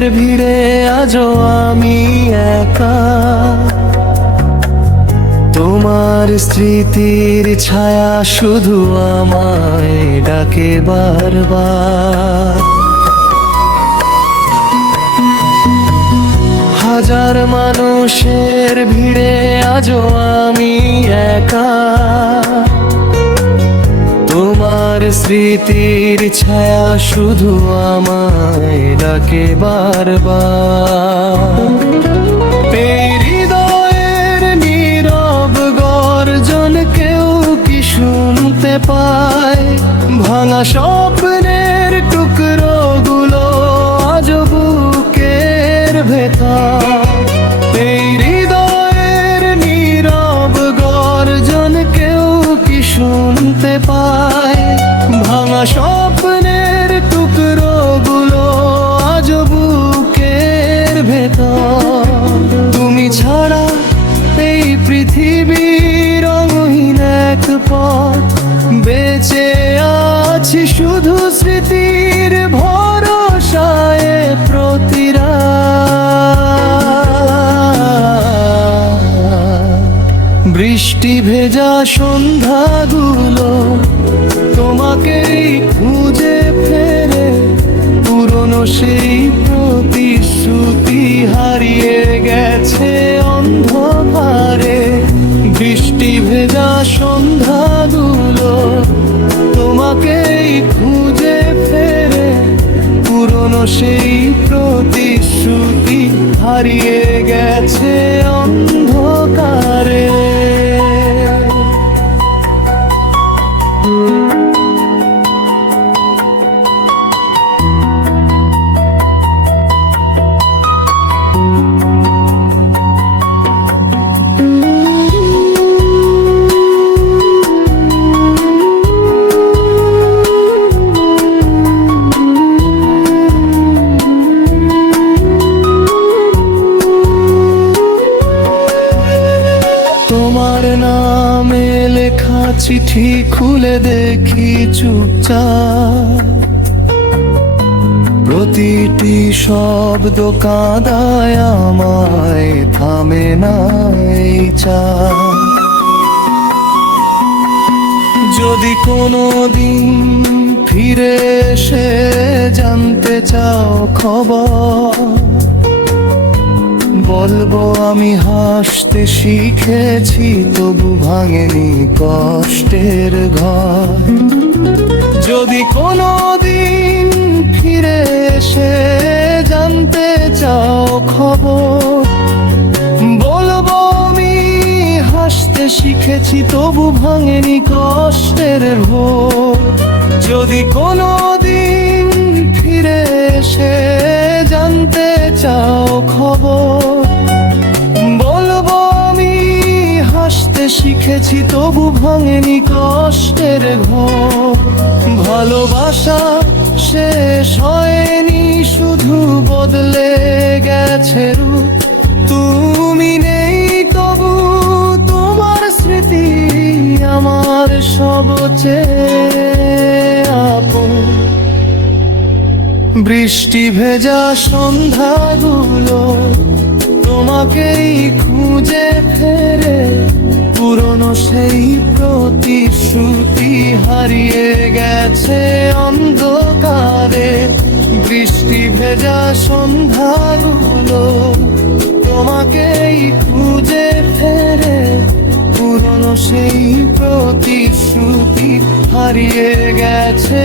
মানুষের ভিড়ে আজও আমি একা, তোমার স্মৃতির ছায়া শুধু আমায় ডাকে বারবার। হাজার মানুষের ভিড়ে আজও আমি একা, তোমার স্মৃতির ছায়া শুধু আমায় ডাকে বারবার। এই হৃদয়ের নীরব গর্জন কেউ কি শুনতে পায়? ভাঙা স্বপ্নের টুকরোগুলো আজ বুকের ভেতর। এই হৃদয়ের নীরব গর্জন কেউ কি শুনতে পায়? ভাঙা স্বপ্নের টুকরোগুলো আজ বুকের ভেতর। তুমি ছাড়া এই পৃথিবীর রঙহীন এক পথ, বেঁচে আছি শুধু স্মৃতির ভরসায় প্রতি রাত। বৃষ্টি ভেজা সন্ধ্যাগুলো তোমাকেই খুঁজে ফেরে, পুরনো সেই প্রতিশ্রুতি হারিয়ে গেছে অন্ধকারে। বৃষ্টি ভেজা সন্ধ্যাগুলো তোমাকেই খুঁজে ফেরে, পুরনো সেই প্রতিশ্রুতি হারিয়ে গেছে অন্ধকারে। তোমার নামে লেখা চিঠি খুলে দেখি চুপচাপ, প্রতিটি শব্দ কাঁদায় আমায়, থামে না এই চাপ। যদি কোনো দিন ফিরে এসে জানতে চাও খবর, বলবো আমি হাসতে শিখেছি তবু ভাঙেনি কষ্টের ঘর। যদি কোনো দিন ফিরে এসে জানতে চাও খবর, বলবো আমি হাসতে শিখেছি তবু ভাঙেনি কষ্টের ঘোর। যদি কোনো দিন ফিরে এসে জানতে চাও খবর, বলবো আমি হাসতে শিখেছি তবু ভাঙেনি কষ্টের ঘোর। ভালোবাসা শেষ হয়নি, শুধু বদলে গেছে রূপ। তুমি নেই তবু তোমার স্মৃতি আমার সবচেয়ে আপন। বৃষ্টি ভেজা সন্ধ্যাগুলো তোমাকেই খুঁজে ফেরে, পুরনো সেই প্রতিশ্রুতি হারিয়ে গেছে অন্ধকারে। বৃষ্টি ভেজা সন্ধ্যাগুলো তোমাকেই খুঁজে ফেরে, পুরনো সেই প্রতিশ্রুতি হারিয়ে গেছে